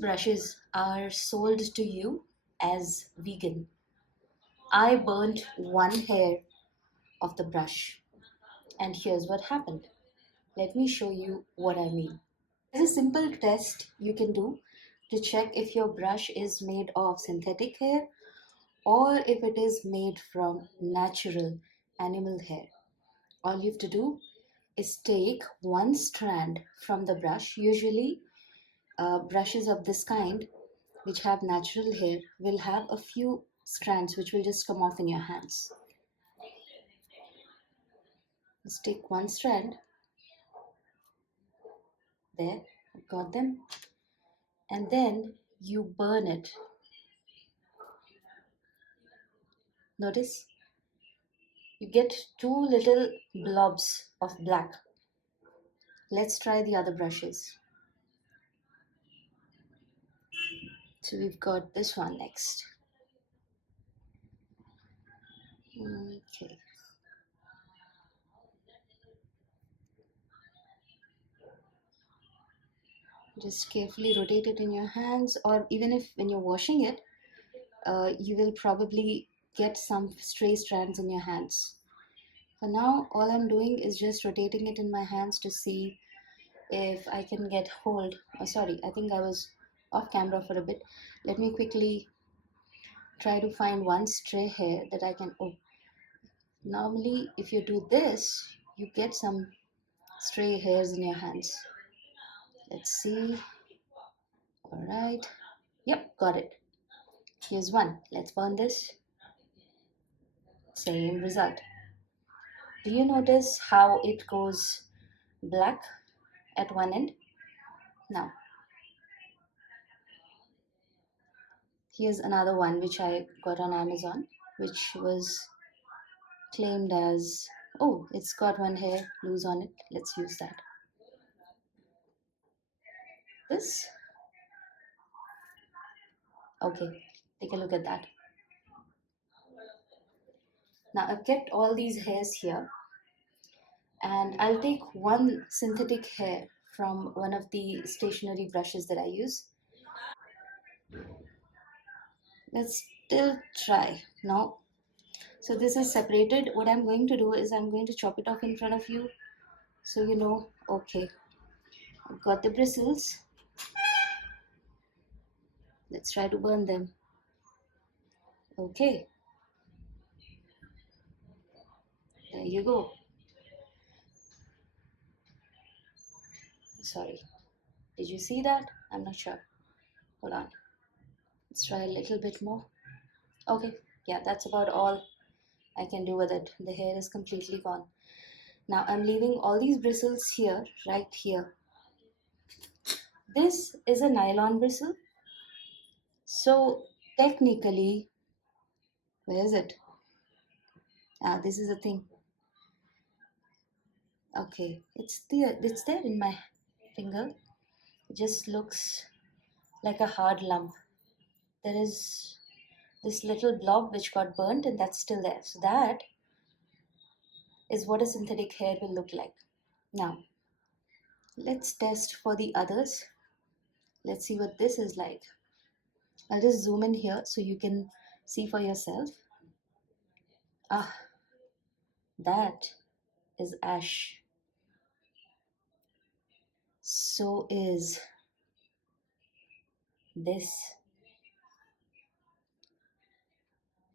brushes are sold to you as vegan. I burnt one hair of the brush, and here's what happened. Let me show you what I mean. There's a simple test you can do to check if your brush is made of synthetic hair or if it is made from natural animal hair. All you have to do is take one strand from the brush. Usually, brushes of this kind, which have natural hair, will have a few strands which will just come off in your hands. Let's take one strand. There, I've got them. And then you burn it. Notice you get two little blobs of black. Let's try the other brushes. So we've got this one next. Okay. Just carefully rotate it in your hands, or even if when you're washing it, you will probably get some stray strands in your hands. For now, all I'm doing is just rotating it in my hands to see if I can get hold. Oh, sorry, I think I was off camera for a bit. Let me quickly try to find one stray hair that I can. Oh, normally, if you do this, you get some stray hairs in your hands. Let's see. All right. Yep, got it. Here's one. Let's burn this. Same result. Do you notice how it goes black at one end? Now, here's another one which I got on Amazon, which was claimed as, oh, it's got one hair loose on it. Let's use that. This. Okay, take a look at that. Now I've kept all these hairs here, and I'll take one synthetic hair from one of the stationery brushes that I use. Let's still try. Now, so this is separated. What I'm going to do is I'm going to chop it off in front of you so you know. Okay, I've got the bristles. Let's try to burn them. Okay, there you go. Sorry, did you see that? I'm not sure. Hold on. Let's try a little bit more. Okay, yeah, that's about all I can do with it. The hair is completely gone. Now I'm leaving all these bristles here, right here. This is a nylon bristle. So technically, where is it? Ah, this is a thing. Okay, it's there in my finger. It just looks like a hard lump. There is this little blob which got burnt, and that's still there. So that is what a synthetic hair will look like. Now, let's test for the others. Let's see what this is like. I'll just zoom in here so you can see for yourself. Ah, that is ash. So is this.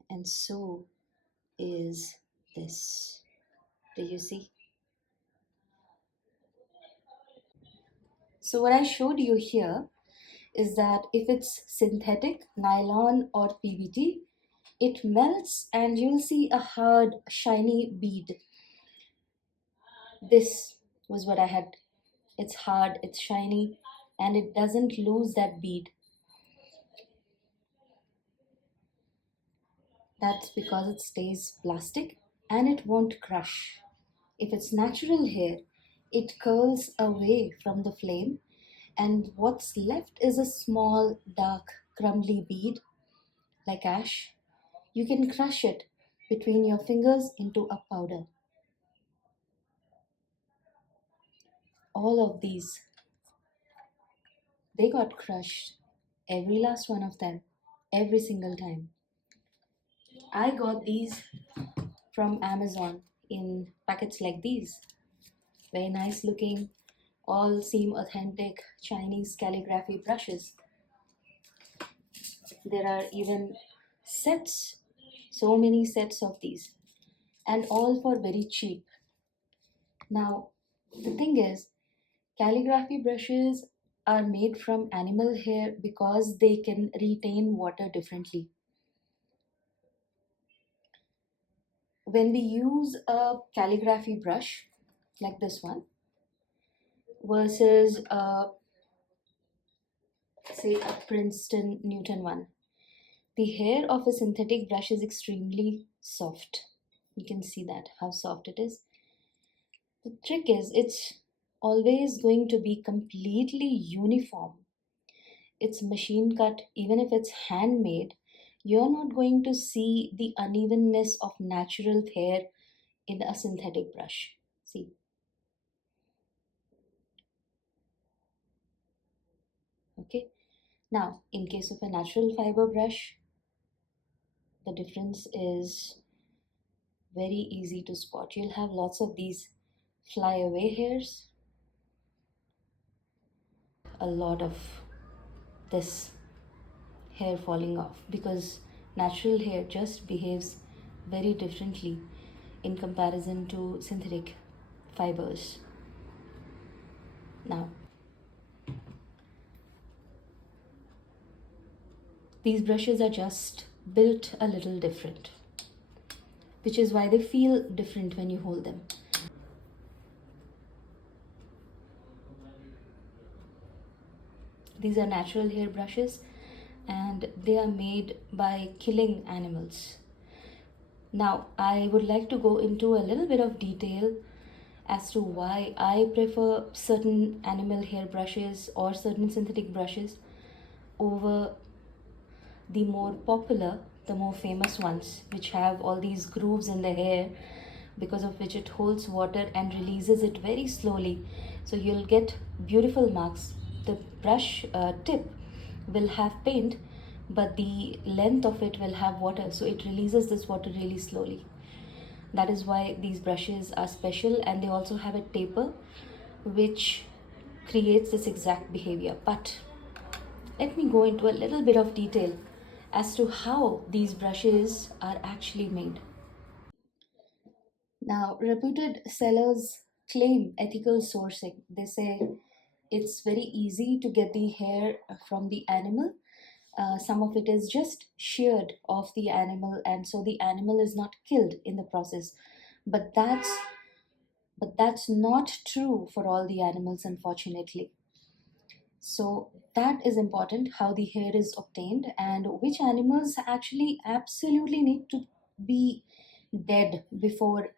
And so is this. Do you see? So what I showed you here is that if it's synthetic, nylon or PBT, it melts and you'll see a hard, shiny bead. This was what I had. It's hard, it's shiny, and it doesn't lose that bead. That's because it stays plastic and it won't crush. If it's natural hair, it curls away from the flame, and what's left is a small, dark, crumbly bead like ash. You can crush it between your fingers into a powder. All of these, they got crushed every last one of them, every single time. I got these from Amazon in packets like these. Very nice looking, all seem authentic Chinese calligraphy brushes. There are even sets, so many sets of these, and all for very cheap. Now, the thing is, calligraphy brushes are made from animal hair because they can retain water differently. When we use a calligraphy brush like this one versus say a Princeton Newton one, the hair of a synthetic brush is extremely soft. You can see that how soft it is. The trick is it's always going to be completely uniform. It's machine cut. Even if it's handmade, you're not going to see the unevenness of natural hair in a synthetic brush. See, okay. Now, in case of a natural fiber brush, the difference is very easy to spot. You'll have lots of these flyaway hairs, a lot of this hair falling off, because natural hair just behaves very differently in comparison to synthetic fibers. Now, these brushes are just built a little different, which is why they feel different when you hold them. These are natural hair brushes and they are made by killing animals. Now, I would like to go into a little bit of detail as to why I prefer certain animal hair brushes or certain synthetic brushes over the more popular, the more famous ones, which have all these grooves in the hair, because of which it holds water and releases it very slowly. So you'll get beautiful marks. The brush tip will have paint, but the length of it will have water, so it releases this water really slowly. That is why these brushes are special, and they also have a taper which creates this exact behavior. But let me go into a little bit of detail as to how these brushes are actually made. Now, reputed sellers claim ethical sourcing. They say it's very easy to get the hair from the animal. Some of it is just sheared off the animal, and so the animal is not killed in the process. But that's not true for all the animals, unfortunately. So that is important, how the hair is obtained and which animals actually absolutely need to be dead before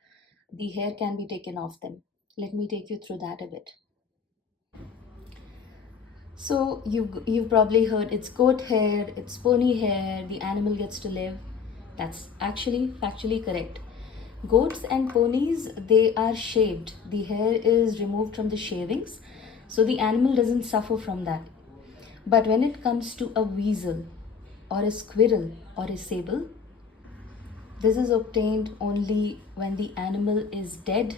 the hair can be taken off them. Let me take you through that a bit. So you've probably heard it's goat hair, it's pony hair, the animal gets to live. That's actually factually correct. Goats and ponies, they are shaved. The hair is removed from the shavings, so the animal doesn't suffer from that. But when it comes to a weasel or a squirrel or a sable, this is obtained only when the animal is dead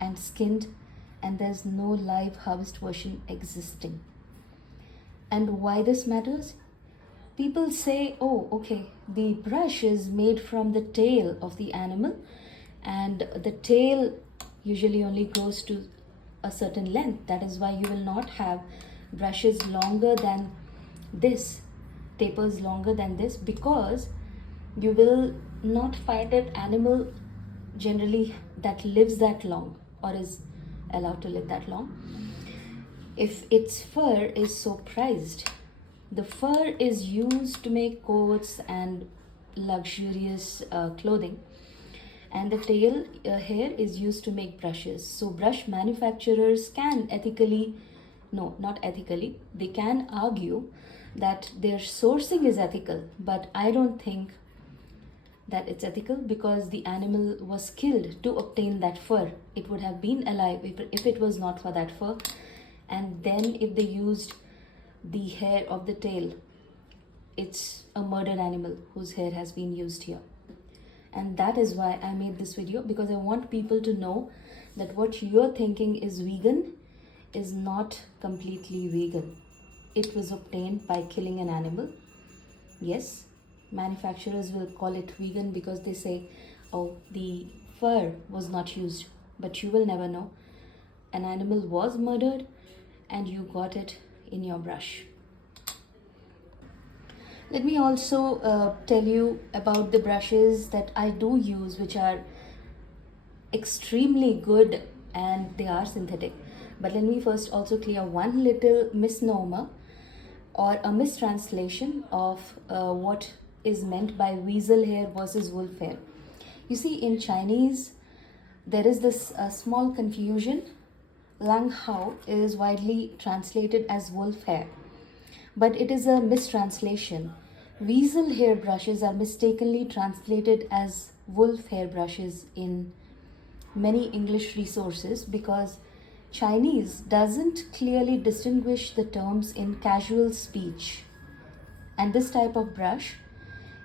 and skinned and there's no live harvest version existing. And why this matters? People say, oh, okay, the brush is made from the tail of the animal, and the tail usually only grows to a certain length. That is why you will not have brushes longer than this, tapers longer than this, because you will not find an animal generally that lives that long or is allowed to live that long if its fur is so prized. The fur is used to make coats and luxurious clothing, and the tail hair is used to make brushes. So, brush manufacturers can ethically, no, not ethically, they can argue that their sourcing is ethical, but I don't think that it's ethical because the animal was killed to obtain that fur. It would have been alive if it was not for that fur. And then, if they used the hair of the tail it's a murdered animal whose hair has been used here. And that is why I made this video, because I want people to know that what you're thinking is vegan is not completely vegan. It was obtained by killing an animal. Yes, manufacturers will call it vegan because they say, oh, the fur was not used. But you will never know. An animal was murdered and you got it in your brush. Let me also tell you about the brushes that I do use, which are extremely good and they are synthetic. But let me first also clear one little misnomer or a mistranslation of what is meant by weasel hair versus wolf hair. You see, in Chinese, there is this small confusion. Lang Hao is widely translated as wolf hair, but it is a mistranslation. Weasel hair brushes are mistakenly translated as wolf hair brushes in many English resources because Chinese doesn't clearly distinguish the terms in casual speech. And this type of brush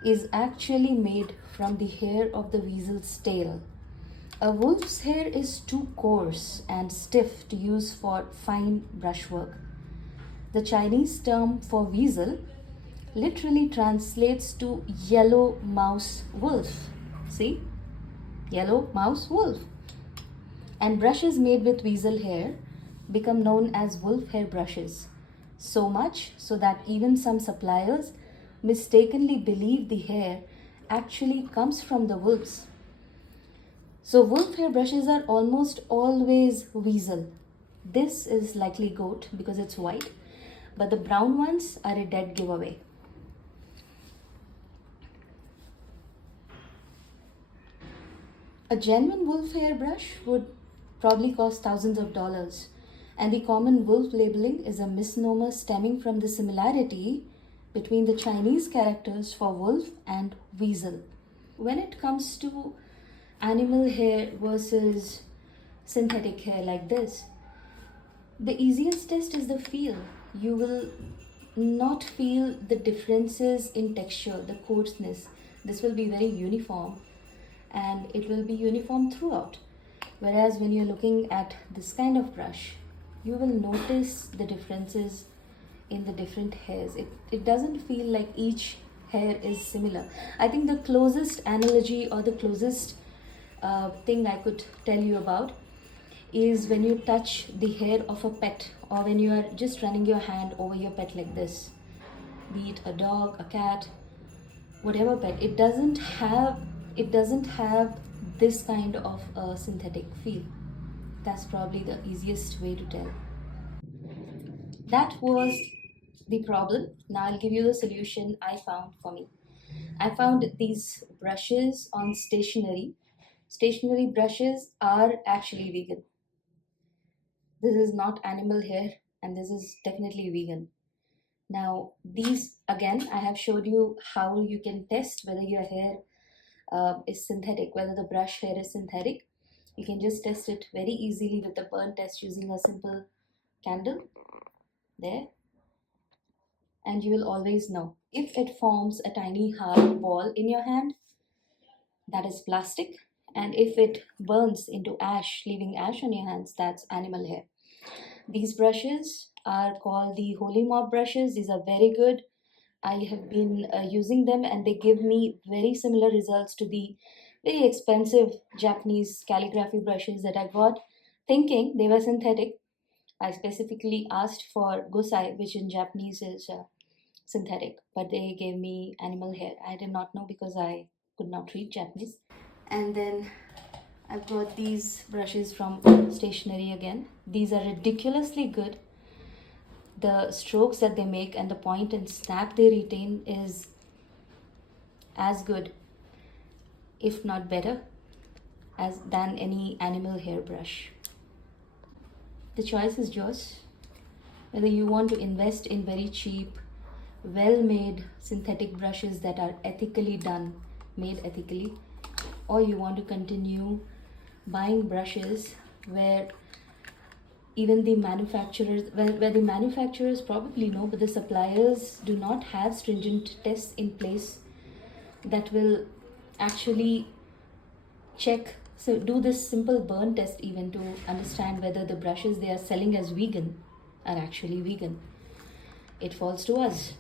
is actually made from the hair of the weasel's tail. A wolf's hair is too coarse and stiff to use for fine brushwork. The Chinese term for weasel literally translates to yellow mouse wolf. See? Yellow mouse wolf. And brushes made with weasel hair become known as wolf hair brushes. So much so that even some suppliers mistakenly believe the hair actually comes from the wolves. So wolf hair brushes are almost always weasel. This is likely goat because it's white, but the brown ones are a dead giveaway. A genuine wolf hair brush would probably cost thousands of dollars, and the common wolf labeling is a misnomer stemming from the similarity between the Chinese characters for wolf and weasel. When it comes to animal hair versus synthetic hair like this, the easiest test is the feel. You will not feel the differences in texture, the coarseness. This will be very uniform and it will be uniform throughout. Whereas when you're looking at this kind of brush, you will notice the differences in the different hairs. It doesn't feel like each hair is similar. I think the closest analogy or the closest thing I could tell you about is when you touch the hair of a pet, or when you are just running your hand over your pet like this, be it a dog, a cat, whatever pet. It doesn't have this kind of a synthetic feel. That's probably the easiest way to tell. That was the problem. Now I'll give you the solution I found for me. I found these brushes on stationery. Stationery brushes are actually vegan. This is not animal hair and this is definitely vegan. Now these, again, I have showed you how you can test whether your hair is synthetic, whether the brush hair is synthetic. You can just test it very easily with the burn test using a simple candle there, and you will always know. If it forms a tiny hard ball in your hand, that is plastic, and if it burns into ash, leaving ash on your hands, that's animal hair. These brushes are called the Holy Mob brushes. These are very good. I have been using them and they give me very similar results to the very expensive Japanese calligraphy brushes that I got thinking they were synthetic. I specifically asked for gosai, which in Japanese is synthetic, but they gave me animal hair. I did not know because I could not read Japanese. And then I've got these brushes from stationery again. These are ridiculously good. The strokes that they make and the point and snap they retain is as good, if not better, than any animal hair brush. The choice is yours. Whether you want to invest in very cheap, well-made synthetic brushes that are ethically done, made ethically, or you want to continue buying brushes where even the manufacturers, where the manufacturers probably know, but the suppliers do not have stringent tests in place that will actually check, so do this simple burn test even to understand whether the brushes they are selling as vegan are actually vegan. It falls to us.